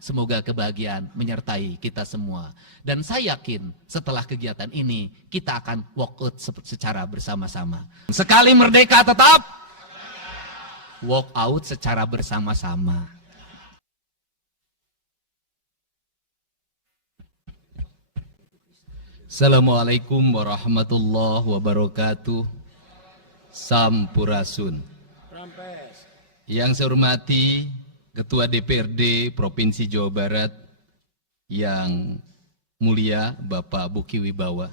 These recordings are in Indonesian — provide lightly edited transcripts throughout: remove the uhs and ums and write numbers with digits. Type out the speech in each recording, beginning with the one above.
semoga kebahagiaan menyertai kita semua. Dan saya yakin setelah kegiatan ini kita akan walk out secara bersama-sama. Sekali merdeka tetap walk out secara bersama-sama. Assalamualaikum warahmatullahi wabarakatuh. Sampurasun. Yang saya hormati Ketua DPRD Provinsi Jawa Barat yang mulia Bapak Buki Wibawa,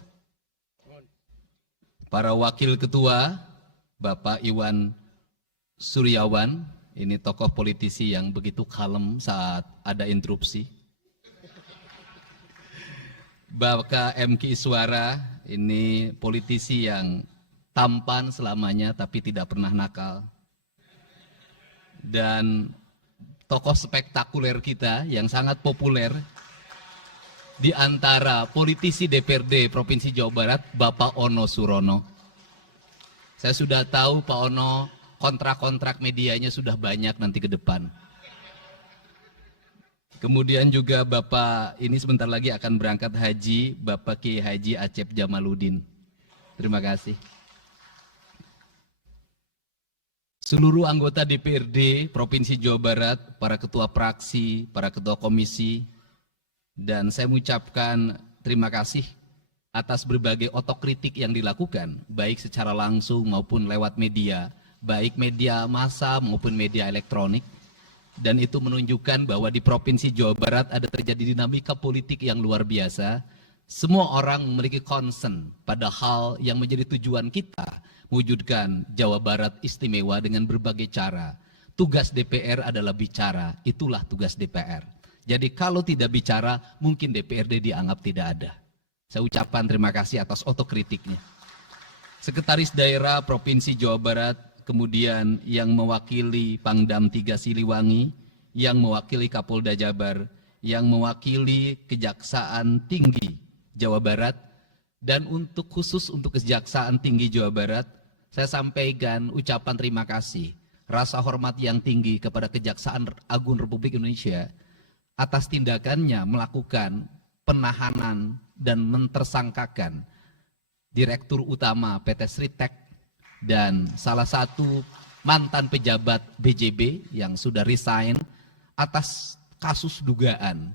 para wakil ketua Bapak Iwan Suryawan, ini tokoh politisi yang begitu kalem saat ada interupsi, Bapak MK Iswara, ini politisi yang tampan selamanya tapi tidak pernah nakal, dan tokoh spektakuler kita yang sangat populer di antara politisi DPRD Provinsi Jawa Barat, Bapak Ono Surono. Saya sudah tahu Pak Ono kontrak-kontrak medianya sudah banyak nanti ke depan. Kemudian juga Bapak ini sebentar lagi akan berangkat haji, Bapak Kiai Haji Acep Jamaluddin. Terima kasih. Seluruh anggota DPRD Provinsi Jawa Barat, para ketua praksi, para ketua komisi, dan saya mengucapkan terima kasih atas berbagai otokritik yang dilakukan, baik secara langsung maupun lewat media, baik media massa maupun media elektronik, dan itu menunjukkan bahwa di Provinsi Jawa Barat ada terjadi dinamika politik yang luar biasa. Semua orang memiliki concern pada hal yang menjadi tujuan kita, mewujudkan Jawa Barat istimewa dengan berbagai cara. Tugas DPR adalah bicara, itulah tugas DPR. Jadi kalau tidak bicara, mungkin DPRD dianggap tidak ada. Saya ucapkan terima kasih atas otokritiknya. Sekretaris Daerah Provinsi Jawa Barat, kemudian yang mewakili Pangdam 3 Siliwangi, yang mewakili Kapolda Jabar, yang mewakili Kejaksaan Tinggi Jawa Barat, dan untuk khusus untuk Kejaksaan Tinggi Jawa Barat, saya sampaikan ucapan terima kasih, rasa hormat yang tinggi kepada Kejaksaan Agung Republik Indonesia atas tindakannya melakukan penahanan dan mentersangkakan Direktur Utama PT Sritek dan salah satu mantan pejabat BJB yang sudah resign atas kasus dugaan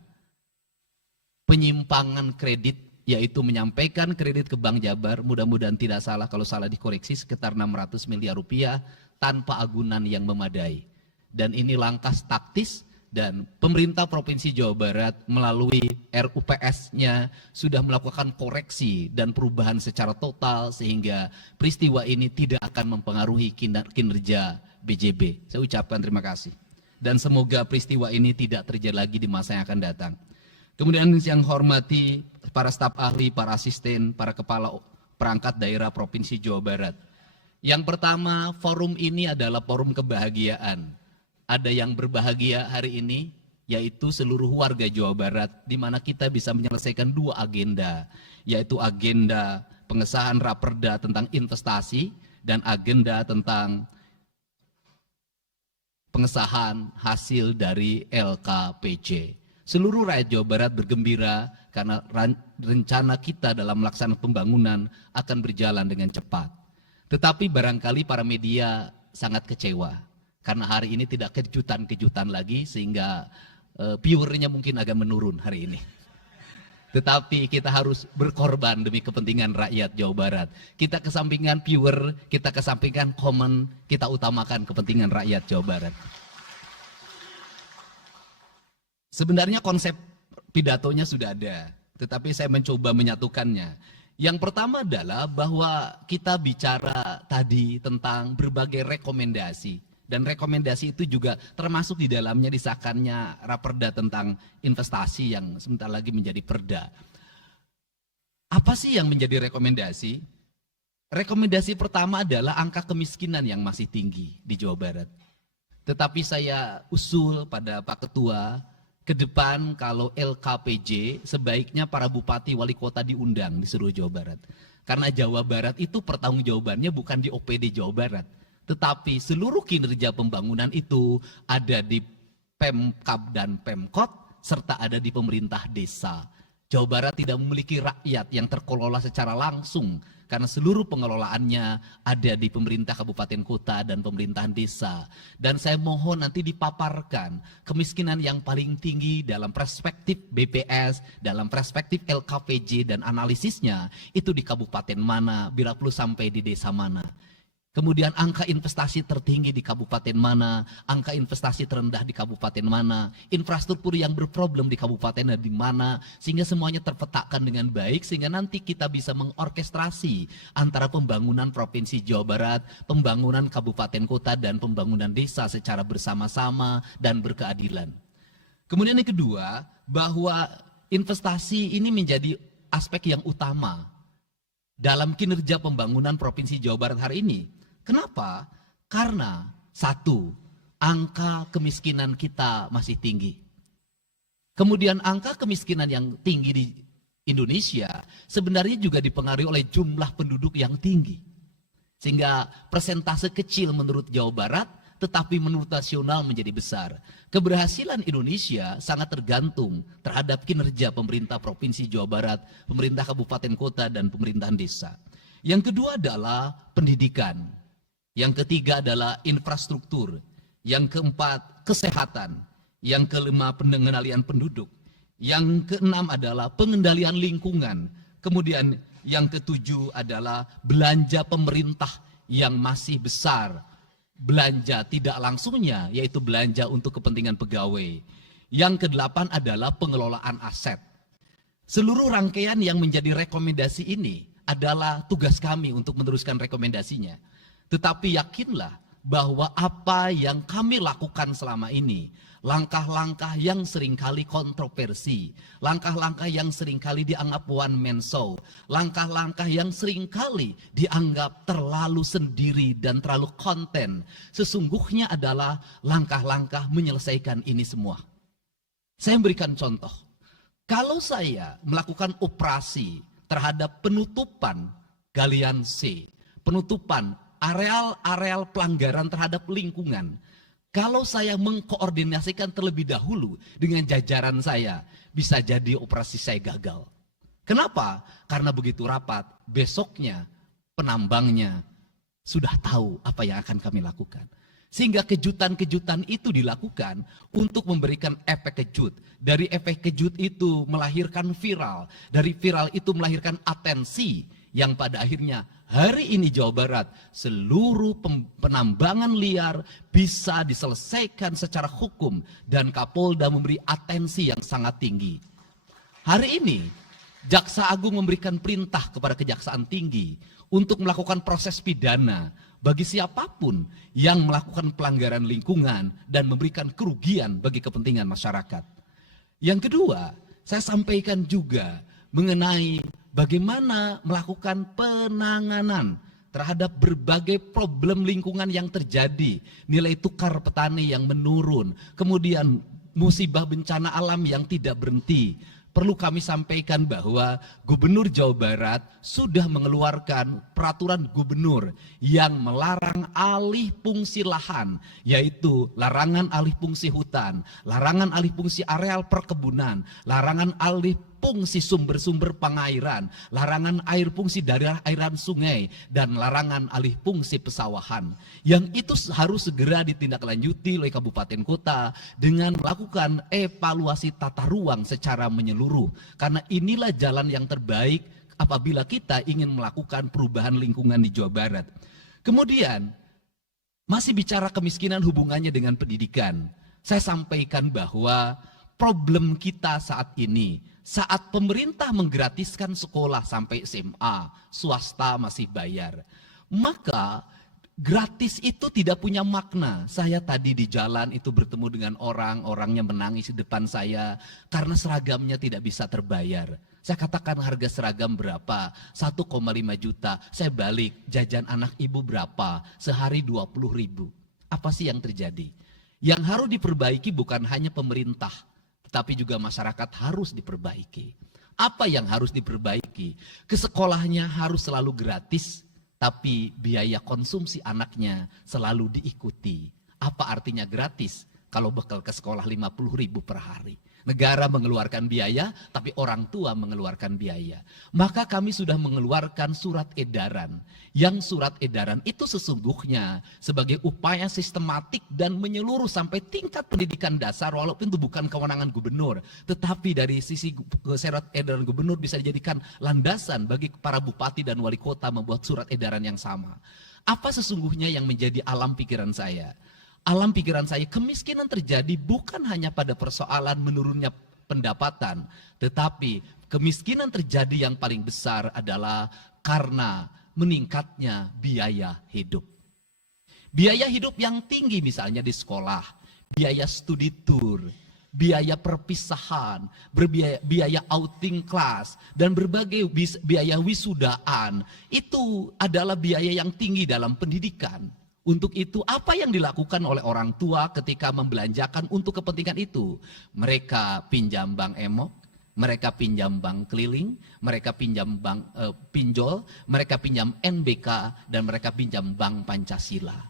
penyimpangan kredit, yaitu menyampaikan kredit ke Bank Jabar, mudah-mudahan tidak salah, kalau salah dikoreksi, sekitar 600 miliar rupiah tanpa agunan yang memadai. Dan ini langkah taktis, dan pemerintah Provinsi Jawa Barat melalui RUPS-nya sudah melakukan koreksi dan perubahan secara total sehingga peristiwa ini tidak akan mempengaruhi kinerja BJB. Saya ucapkan terima kasih. Dan semoga peristiwa ini tidak terjadi lagi di masa yang akan datang. Kemudian yang hormati para staf ahli, para asisten, para kepala perangkat daerah Provinsi Jawa Barat. Yang pertama, forum ini adalah forum kebahagiaan. Ada yang berbahagia hari ini, yaitu seluruh warga Jawa Barat, di mana kita bisa menyelesaikan dua agenda, yaitu agenda pengesahan raperda tentang investasi dan agenda tentang pengesahan hasil dari LKPJ. Seluruh rakyat Jawa Barat bergembira karena rencana kita dalam melaksanakan pembangunan akan berjalan dengan cepat. Tetapi barangkali para media sangat kecewa karena hari ini tidak kejutan-kejutan lagi sehingga viewernya mungkin agak menurun hari ini. Tetapi kita harus berkorban demi kepentingan rakyat Jawa Barat. Kita kesampingkan viewer, kita kesampingkan komen, kita utamakan kepentingan rakyat Jawa Barat. Sebenarnya konsep pidatonya sudah ada, tetapi saya mencoba menyatukannya. Yang pertama adalah bahwa kita bicara tadi tentang berbagai rekomendasi. Dan rekomendasi itu juga termasuk di dalamnya disahkannya raperda tentang investasi yang sebentar lagi menjadi perda. Apa sih yang menjadi rekomendasi? Rekomendasi pertama adalah angka kemiskinan yang masih tinggi di Jawa Barat. Tetapi saya usul pada Pak Ketua, ke depan kalau LKPJ sebaiknya para bupati wali kota diundang di seluruh Jawa Barat. Karena Jawa Barat itu pertanggungjawabannya bukan di OPD Jawa Barat, tetapi seluruh kinerja pembangunan itu ada di Pemkab dan Pemkot serta ada di pemerintah desa. Jawa Barat tidak memiliki rakyat yang terkelola secara langsung karena seluruh pengelolaannya ada di pemerintah kabupaten kota dan pemerintahan desa. Dan saya mohon nanti dipaparkan kemiskinan yang paling tinggi dalam perspektif BPS, dalam perspektif LKPJ dan analisisnya itu di kabupaten mana, bila perlu sampai di desa mana. Kemudian angka investasi tertinggi di kabupaten mana, angka investasi terendah di kabupaten mana, infrastruktur yang berproblem di kabupaten di mana, sehingga semuanya terpetakan dengan baik, sehingga nanti kita bisa mengorkestrasi antara pembangunan Provinsi Jawa Barat, pembangunan kabupaten kota, dan pembangunan desa secara bersama-sama dan berkeadilan. Kemudian yang kedua, bahwa investasi ini menjadi aspek yang utama dalam kinerja pembangunan Provinsi Jawa Barat hari ini. Kenapa? Karena satu, angka kemiskinan kita masih tinggi. Kemudian angka kemiskinan yang tinggi di Indonesia sebenarnya juga dipengaruhi oleh jumlah penduduk yang tinggi. Sehingga persentase kecil menurut Jawa Barat, tetapi menurut nasional menjadi besar. Keberhasilan Indonesia sangat tergantung terhadap kinerja pemerintah Provinsi Jawa Barat, pemerintah kabupaten kota, dan pemerintahan desa. Yang kedua adalah pendidikan. Yang ketiga adalah infrastruktur. Yang keempat, kesehatan. Yang kelima, pengendalian penduduk. Yang keenam adalah pengendalian lingkungan. Kemudian yang ketujuh adalah belanja pemerintah yang masih besar. Belanja tidak langsungnya, yaitu belanja untuk kepentingan pegawai. Yang kedelapan adalah pengelolaan aset. Seluruh rangkaian yang menjadi rekomendasi ini adalah tugas kami untuk meneruskan rekomendasinya. Tetapi yakinlah bahwa apa yang kami lakukan selama ini, langkah-langkah yang seringkali kontroversi, langkah-langkah yang seringkali dianggap one man show, langkah-langkah yang seringkali dianggap terlalu sendiri dan terlalu konten, sesungguhnya adalah langkah-langkah menyelesaikan ini semua. Saya memberikan contoh. Kalau saya melakukan operasi terhadap penutupan galian C, penutupan areal-areal pelanggaran terhadap lingkungan, kalau saya mengkoordinasikan terlebih dahulu dengan jajaran saya, bisa jadi operasi saya gagal. Kenapa? Karena begitu rapat, besoknya penambangnya sudah tahu apa yang akan kami lakukan. Sehingga kejutan-kejutan itu dilakukan untuk memberikan efek kejut. Dari efek kejut itu melahirkan viral. Dari viral itu melahirkan atensi yang pada akhirnya hari ini Jawa Barat seluruh penambangan liar bisa diselesaikan secara hukum dan Kapolda memberi atensi yang sangat tinggi. Hari ini Jaksa Agung memberikan perintah kepada Kejaksaan Tinggi untuk melakukan proses pidana bagi siapapun yang melakukan pelanggaran lingkungan dan memberikan kerugian bagi kepentingan masyarakat. Yang kedua, saya sampaikan juga mengenai bagaimana melakukan penanganan terhadap berbagai problem lingkungan yang terjadi. Nilai tukar petani yang menurun, kemudian musibah bencana alam yang tidak berhenti. Perlu kami sampaikan bahwa Gubernur Jawa Barat sudah mengeluarkan peraturan gubernur yang melarang alih fungsi lahan, yaitu larangan alih fungsi hutan, larangan alih fungsi areal perkebunan, larangan alih fungsi sumber-sumber pengairan, larangan air fungsi dari airan sungai, dan larangan alih fungsi pesawahan. Yang itu harus segera ditindaklanjuti oleh kabupaten kota dengan melakukan evaluasi tata ruang secara menyeluruh. Karena inilah jalan yang terbaik apabila kita ingin melakukan perubahan lingkungan di Jawa Barat. Kemudian, masih bicara kemiskinan hubungannya dengan pendidikan. Saya sampaikan bahwa problem kita saat ini, saat pemerintah menggratiskan sekolah sampai SMA, swasta masih bayar, maka gratis itu tidak punya makna. Saya tadi di jalan itu bertemu dengan orangnya menangis di depan saya karena seragamnya tidak bisa terbayar. Saya katakan harga seragam berapa? 1,5 juta. Saya balik, jajan anak ibu berapa? Sehari 20.000. Apa sih yang terjadi? Yang harus diperbaiki bukan hanya pemerintah, tapi juga masyarakat harus diperbaiki. Apa yang harus diperbaiki? Ke sekolahnya harus selalu gratis, tapi biaya konsumsi anaknya selalu diikuti. Apa artinya gratis kalau bekal ke sekolah 50.000 per hari? Negara mengeluarkan biaya, tapi orang tua mengeluarkan biaya. Maka kami sudah mengeluarkan surat edaran. Yang surat edaran itu sesungguhnya sebagai upaya sistematik dan menyeluruh sampai tingkat pendidikan dasar, walaupun itu bukan kewenangan gubernur. Tetapi dari sisi surat edaran gubernur bisa dijadikan landasan bagi para bupati dan wali kota membuat surat edaran yang sama. Apa sesungguhnya yang menjadi alam pikiran saya? Alam pikiran saya, kemiskinan terjadi bukan hanya pada persoalan menurunnya pendapatan, tetapi kemiskinan terjadi yang paling besar adalah karena meningkatnya biaya hidup. Biaya hidup yang tinggi misalnya di sekolah, biaya studi tour, biaya perpisahan, biaya outing kelas, dan berbagai biaya wisudaan, itu adalah biaya yang tinggi dalam pendidikan. Untuk itu, apa yang dilakukan oleh orang tua ketika membelanjakan untuk kepentingan itu? Mereka pinjam bank emok, mereka pinjam bank keliling, mereka pinjam bank pinjol, mereka pinjam NBK, dan mereka pinjam bank Pancasila.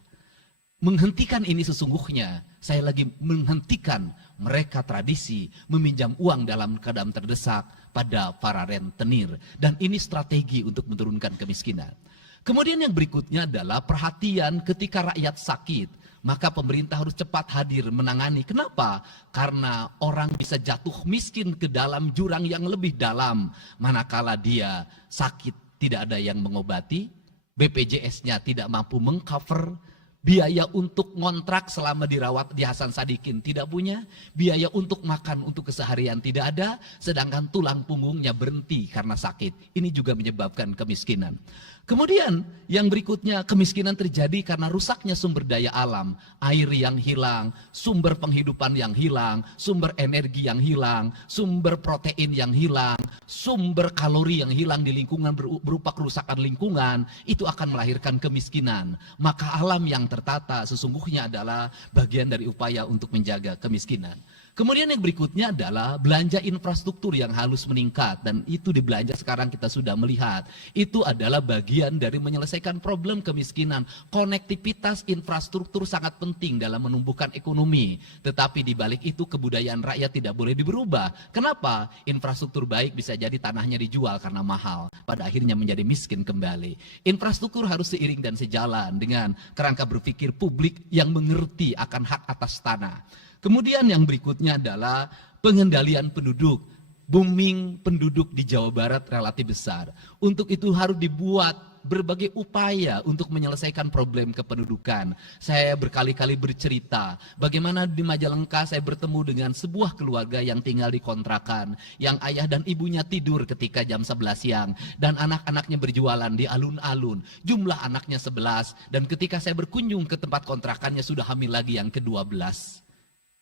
Menghentikan ini sesungguhnya, saya lagi menghentikan mereka tradisi meminjam uang dalam keadaan terdesak pada para rentenir. Dan ini strategi untuk menurunkan kemiskinan. Kemudian yang berikutnya adalah perhatian ketika rakyat sakit. Maka pemerintah harus cepat hadir menangani. Kenapa? Karena orang bisa jatuh miskin ke dalam jurang yang lebih dalam. Manakala dia sakit tidak ada yang mengobati, BPJS-nya tidak mampu mengcover, biaya untuk ngontrak selama dirawat di Hasan Sadikin tidak punya, biaya untuk makan untuk keseharian tidak ada, sedangkan tulang punggungnya berhenti karena sakit. Ini juga menyebabkan kemiskinan. Kemudian yang berikutnya, kemiskinan terjadi karena rusaknya sumber daya alam, air yang hilang, sumber penghidupan yang hilang, sumber energi yang hilang, sumber protein yang hilang, sumber kalori yang hilang di lingkungan berupa kerusakan lingkungan, itu akan melahirkan kemiskinan. Maka alam yang tertata sesungguhnya adalah bagian dari upaya untuk menjaga kemiskinan. Kemudian yang berikutnya adalah belanja infrastruktur yang harus meningkat, dan itu di belanja sekarang kita sudah melihat. Itu adalah bagian dari menyelesaikan problem kemiskinan. Konektivitas infrastruktur sangat penting dalam menumbuhkan ekonomi, tetapi di balik itu kebudayaan rakyat tidak boleh diberubah. Kenapa? Infrastruktur baik bisa jadi tanahnya dijual karena mahal, pada akhirnya menjadi miskin kembali. Infrastruktur harus seiring dan sejalan dengan kerangka berpikir publik yang mengerti akan hak atas tanah. Kemudian yang berikutnya adalah pengendalian penduduk. Booming penduduk di Jawa Barat relatif besar. Untuk itu harus dibuat berbagai upaya untuk menyelesaikan problem kependudukan. Saya berkali-kali bercerita bagaimana di Majalengka saya bertemu dengan sebuah keluarga yang tinggal di kontrakan, yang ayah dan ibunya tidur ketika jam 11 siang, dan anak-anaknya berjualan di alun-alun. Jumlah anaknya 11, dan ketika saya berkunjung ke tempat kontrakannya sudah hamil lagi yang ke-12.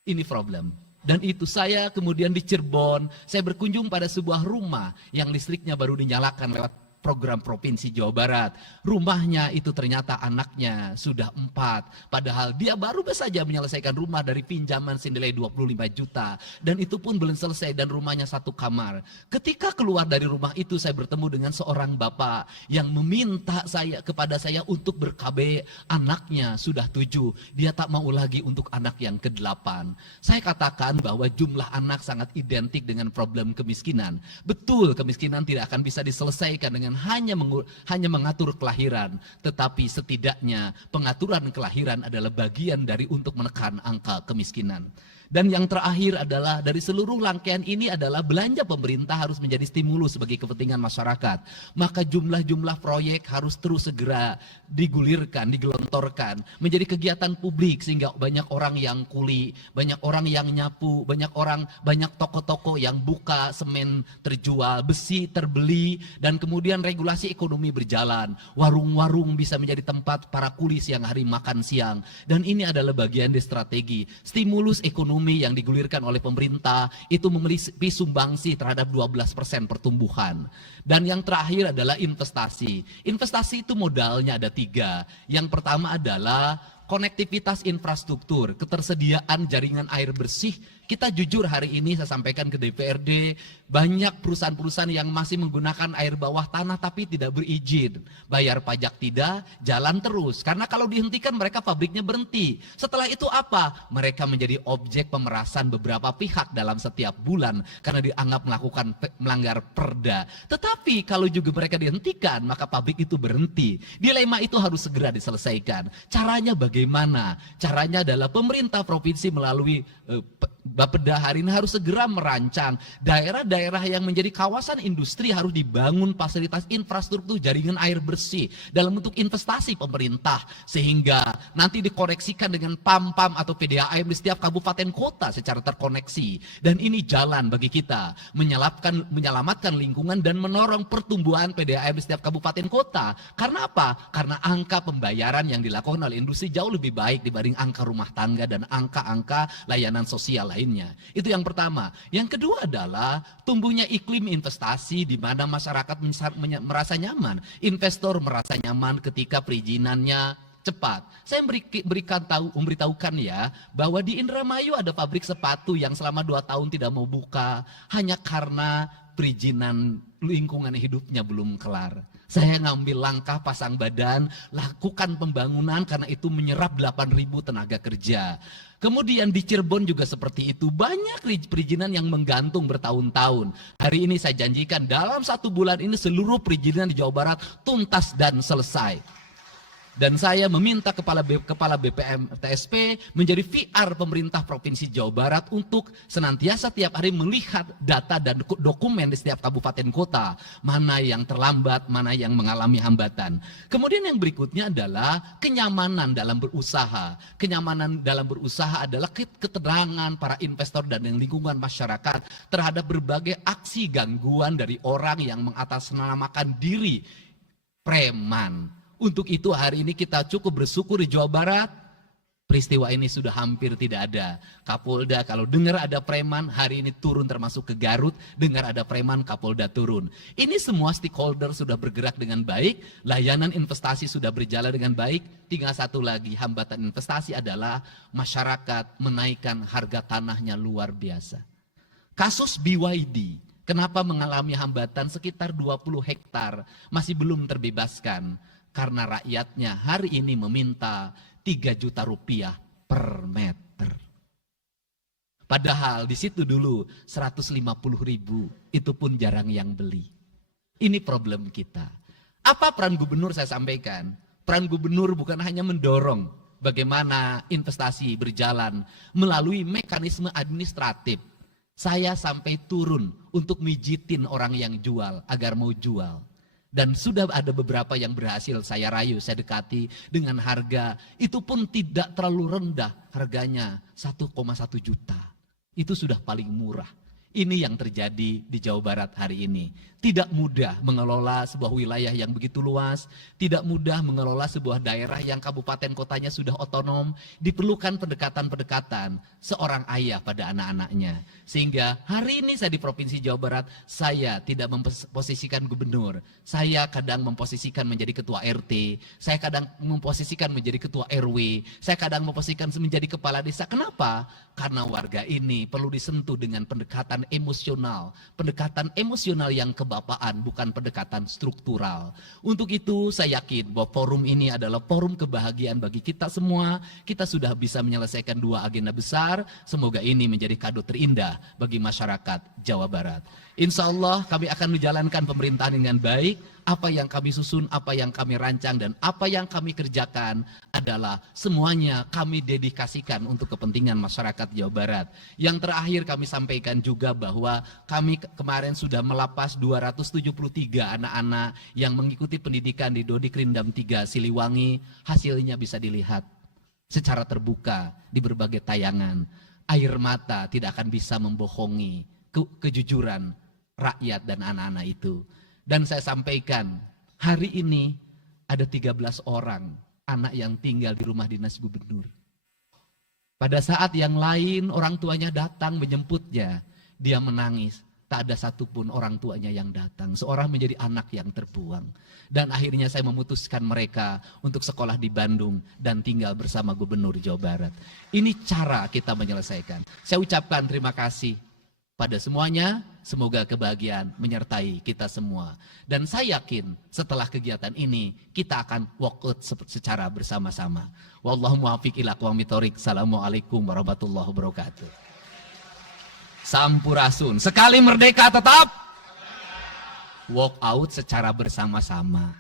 Ini problem. Dan itu saya kemudian di Cirebon, saya berkunjung pada sebuah rumah yang listriknya baru dinyalakan lewat program Provinsi Jawa Barat. Rumahnya itu ternyata anaknya sudah 4. Padahal dia baru saja menyelesaikan rumah dari pinjaman senilai 25 juta. Dan itu pun belum selesai dan rumahnya 1 kamar. Ketika keluar dari rumah itu saya bertemu dengan seorang bapak yang meminta kepada saya untuk ber-KB, anaknya sudah 7. Dia tak mau lagi untuk anak yang ke-8. Saya katakan bahwa jumlah anak sangat identik dengan problem kemiskinan. Betul, kemiskinan tidak akan bisa diselesaikan dengan hanya mengatur kelahiran, tetapi setidaknya pengaturan kelahiran adalah bagian dari untuk menekan angka kemiskinan. Dan yang terakhir adalah dari seluruh rangkaian ini adalah belanja pemerintah harus menjadi stimulus sebagai kepentingan masyarakat. Maka jumlah-jumlah proyek harus terus segera digulirkan, digelontorkan menjadi kegiatan publik sehingga banyak orang yang kuli, banyak orang yang nyapu, banyak toko-toko yang buka, semen terjual, besi terbeli, dan kemudian regulasi ekonomi berjalan. Warung-warung bisa menjadi tempat para kuli siang hari makan siang. Dan ini adalah bagian dari strategi stimulus ekonomi yang digulirkan oleh pemerintah, itu memiliki sumbangsi terhadap 12% pertumbuhan. Dan yang terakhir adalah investasi. Investasi itu modalnya ada 3. Yang pertama adalah konektivitas infrastruktur, ketersediaan jaringan air bersih, Kita jujur hari ini saya sampaikan ke DPRD, banyak perusahaan-perusahaan yang masih menggunakan air bawah tanah tapi tidak berizin. Bayar pajak tidak, jalan terus. Karena kalau dihentikan mereka pabriknya berhenti. Setelah itu apa? Mereka menjadi objek pemerasan beberapa pihak dalam setiap bulan karena dianggap melanggar perda. Tetapi kalau juga mereka dihentikan, maka pabrik itu berhenti. Dilema itu harus segera diselesaikan. Caranya bagaimana? Caranya adalah pemerintah provinsi melalui Bapeda hari ini harus segera merancang daerah-daerah yang menjadi kawasan industri harus dibangun fasilitas infrastruktur jaringan air bersih dalam bentuk investasi pemerintah sehingga nanti dikoneksikan dengan PAM-PAM atau PDAM di setiap kabupaten kota secara terkoneksi. Dan ini jalan bagi kita menyelamatkan lingkungan dan menorong pertumbuhan PDAM di setiap kabupaten kota. Karena apa? Karena angka pembayaran yang dilakukan oleh industri jauh lebih baik dibanding angka rumah tangga dan angka-angka layanan sosial lainnya. Itu yang pertama. Yang kedua adalah tumbuhnya iklim investasi di mana masyarakat merasa nyaman. Investor merasa nyaman ketika perizinannya cepat. Saya memberitahukan ya bahwa di Indramayu ada pabrik sepatu yang selama 2 tahun tidak mau buka hanya karena perizinan lingkungan hidupnya belum kelar. Saya ngambil langkah pasang badan, lakukan pembangunan karena itu menyerap 8.000 tenaga kerja. Kemudian di Cirebon juga seperti itu, banyak perizinan yang menggantung bertahun-tahun. Hari ini saya janjikan dalam 1 bulan ini seluruh perizinan di Jawa Barat tuntas dan selesai. Dan saya meminta kepala BPM TSP menjadi VR pemerintah Provinsi Jawa Barat untuk senantiasa tiap hari melihat data dan dokumen di setiap kabupaten kota. Mana yang terlambat, mana yang mengalami hambatan. Kemudian yang berikutnya adalah kenyamanan dalam berusaha. Kenyamanan dalam berusaha adalah keterangan para investor dan lingkungan masyarakat terhadap berbagai aksi gangguan dari orang yang mengatasnamakan diri preman. Untuk itu hari ini kita cukup bersyukur di Jawa Barat, peristiwa ini sudah hampir tidak ada. Kapolda kalau dengar ada preman, hari ini turun termasuk ke Garut, dengar ada preman, Kapolda turun. Ini semua stakeholder sudah bergerak dengan baik, layanan investasi sudah berjalan dengan baik, tinggal satu lagi hambatan investasi adalah masyarakat menaikkan harga tanahnya luar biasa. Kasus BYD, kenapa mengalami hambatan sekitar 20 hektar, masih belum terbebaskan. Karena rakyatnya hari ini meminta 3 juta rupiah per meter. Padahal di situ dulu 150.000, itu pun jarang yang beli. Ini problem kita. Apa peran gubernur saya sampaikan? Peran gubernur bukan hanya mendorong bagaimana investasi berjalan melalui mekanisme administratif. Saya sampai turun untuk mijitin orang yang jual agar mau jual. Dan sudah ada beberapa yang berhasil saya rayu, saya dekati dengan harga. Itu pun tidak terlalu rendah, harganya 1,1 juta. Itu sudah paling murah. Ini yang terjadi di Jawa Barat hari ini. Tidak mudah mengelola sebuah wilayah yang begitu luas, tidak mudah mengelola sebuah daerah yang kabupaten kotanya sudah otonom, diperlukan pendekatan-pendekatan seorang ayah pada anak-anaknya. Sehingga hari ini saya di Provinsi Jawa Barat, saya tidak memposisikan gubernur, saya kadang memposisikan menjadi ketua RT, saya kadang memposisikan menjadi ketua RW, saya kadang memposisikan menjadi kepala desa. Kenapa? Karena warga ini perlu disentuh dengan pendekatan emosional yang kebapaan, bukan pendekatan struktural. Untuk itu saya yakin bahwa forum ini adalah forum kebahagiaan bagi kita semua. Kita sudah bisa menyelesaikan 2 agenda besar. Semoga ini menjadi kado terindah bagi masyarakat Jawa Barat. Insya Allah kami akan menjalankan pemerintahan dengan baik. Apa yang kami susun, apa yang kami rancang, dan apa yang kami kerjakan adalah semuanya kami dedikasikan untuk kepentingan masyarakat Jawa Barat. Yang terakhir kami sampaikan juga bahwa kami kemarin sudah melapas 273 anak-anak yang mengikuti pendidikan di Dodi Krindam 3 Siliwangi. Hasilnya bisa dilihat secara terbuka di berbagai tayangan. Air mata tidak akan bisa membohongi kejujuran rakyat dan anak-anak itu. Dan saya sampaikan, hari ini ada 13 orang anak yang tinggal di rumah dinas gubernur. Pada saat yang lain orang tuanya datang menjemputnya, dia menangis. tak ada satupun orang tuanya yang datang. Seorang menjadi anak yang terbuang. Dan akhirnya saya memutuskan mereka untuk sekolah di Bandung dan tinggal bersama Gubernur Jawa Barat. Ini cara kita menyelesaikan. Saya ucapkan terima kasih pada semuanya, semoga kebahagiaan menyertai kita semua. Dan saya yakin setelah kegiatan ini, kita akan walk out secara bersama-sama. Wallahu muwaffiq ila aqwamit thoriq. Assalamualaikum warahmatullahi wabarakatuh. Sampurasun. Sekali merdeka tetap walk out secara bersama-sama.